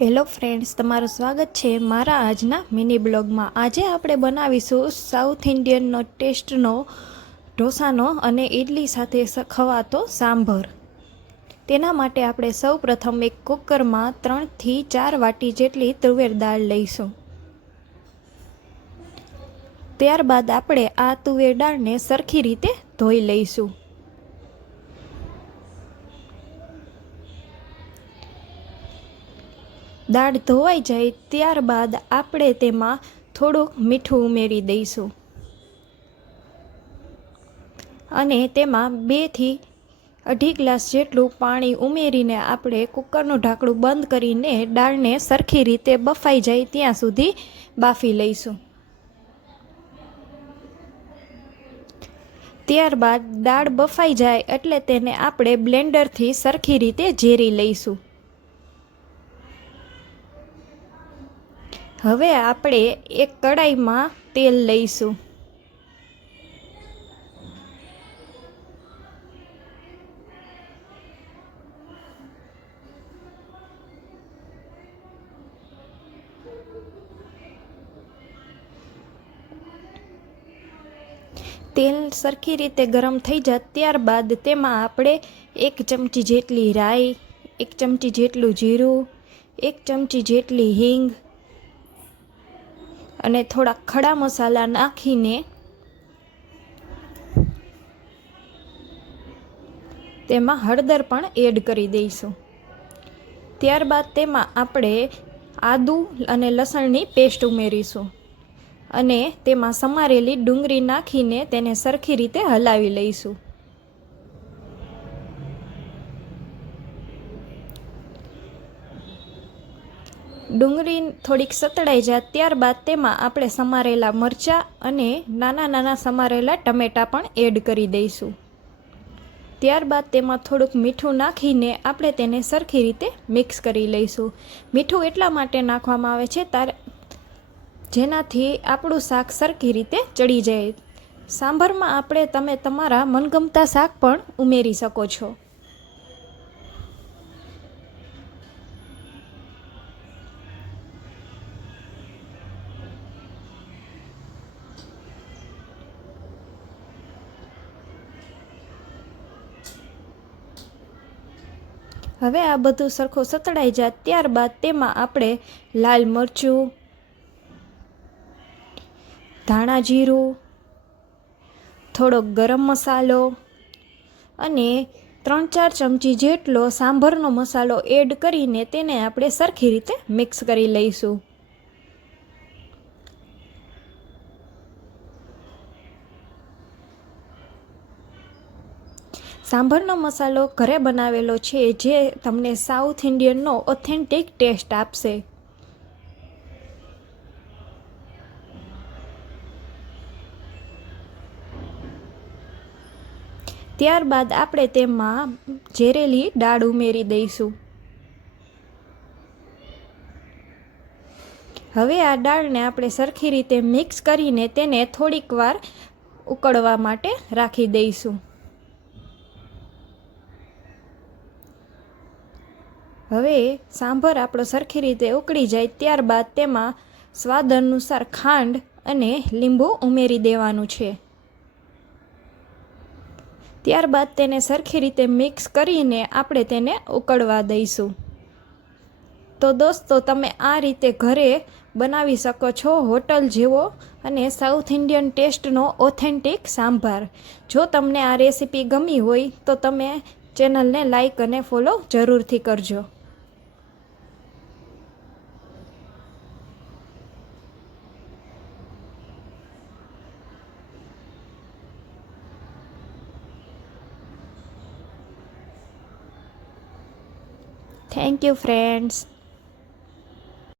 Hello friends, તમારું સ્વાગત છે મારા આજના મિની બ્લોગમાં। આજે આપણે બનાવીશું સાઉથ ઇન્ડિયનનો ટેસ્ટનો ઢોસાનો અને ઇડલી સાથે ખવાતો સાંભર। તેના માટે આપણે સૌ પ્રથમ એક કુકરમાં 3 થી 4 વાટી જેટલી તુવેર દાળ લઈશું। ત્યારબાદ આપણે આ તુવેર દાળને સરખી રીતે ધોઈ લઈશું। દાળ ધોવાઈ જાય ત્યારબાદ આપણે તેમાં થોડુંક મીઠું ઉમેરી દઈશું અને તેમાં 2 થી 2.5 ગ્લાસ જેટલું પાણી ઉમેરીને આપણે કુકરનું ઢાંકણું બંધ કરીને દાળને સરખી રીતે બફાઈ જાય ત્યાં સુધી બાફી લઈશું। ત્યારબાદ દાળ બફાઈ જાય એટલે તેને આપણે બ્લેન્ડરથી સરખી રીતે ઝેરી લઈશું। હવે આપણે એક કડાઈમાં તેલ લઈશું। તેલ સરખી રીતે ગરમ થઈ જાય ત્યારબાદ તેમાં આપણે 1 ચમચી જેટલી રાઈ, 1 ચમચી જેટલું જીરું, 1 ચમચી જેટલી હિંગ અને થોડા ખડા મસાલા નાખીને તેમાં હળદર પણ એડ કરી દઈશું। ત્યારબાદ તેમાં આપણે આદુ અને લસણની પેસ્ટ ઉમેરીશું અને તેમાં સમારેલી ડુંગળી નાખીને તેને સરખી રીતે હલાવી લઈશું। ડુંગળી થોડીક સતળાઈ જાય ત્યારબાદ તેમાં આપણે સમારેલા મરચાં અને નાના નાના સમારેલા ટમેટાં પણ એડ કરી દઈશું। ત્યારબાદ તેમાં થોડુંક મીઠું નાખીને આપણે તેને સરખી રીતે મિક્સ કરી લઈશું। મીઠું એટલા માટે નાખવામાં આવે છે જેનાથી આપણું શાક સરખી રીતે ચડી જાય। સાંભરમાં આપણે તમે તમારા મનગમતા શાક પણ ઉમેરી શકો છો। હવે આ બધું સરખું સતળાઈ જાય ત્યારબાદ તેમાં આપણે લાલ મરચું, ધાણા જીરું, થોડોક ગરમ મસાલો અને 3-4 ચમચી જેટલો સાંભરનો મસાલો એડ કરીને તેને આપણે સરખી રીતે મિક્સ કરી લઈશું। સાંભરનો મસાલો ઘરે બનાવેલો છે જે તમને સાઉથ ઇન્ડિયનનો ઓથેન્ટિક ટેસ્ટ આપશે। ત્યારબાદ આપણે તેમાં ઝેરેલી દાળ ઉમેરી દઈશું। હવે આ દાળને આપણે સરખી રીતે મિક્સ કરીને તેને થોડીક વાર ઉકળવા માટે રાખી દઈશું। હવે સાંભર આપણો સરખી રીતે ઉકળી જાય ત્યારબાદ તેમાં સ્વાદ અનુસાર ખાંડ અને લીંબુ ઉમેરી દેવાનું છે। ત્યારબાદ તેને સરખી રીતે મિક્સ કરીને આપણે તેને ઉકળવા દઈશું। તો દોસ્તો, તમે આ રીતે ઘરે બનાવી શકો છો હોટલ જેવો અને સાઉથ ઇન્ડિયન ટેસ્ટનો ઓથેન્ટિક સાંભાર। જો તમને આ રેસીપી ગમી હોય તો તમે ચેનલને લાઈક અને ફોલો જરૂરથી કરજો। Thank you friends.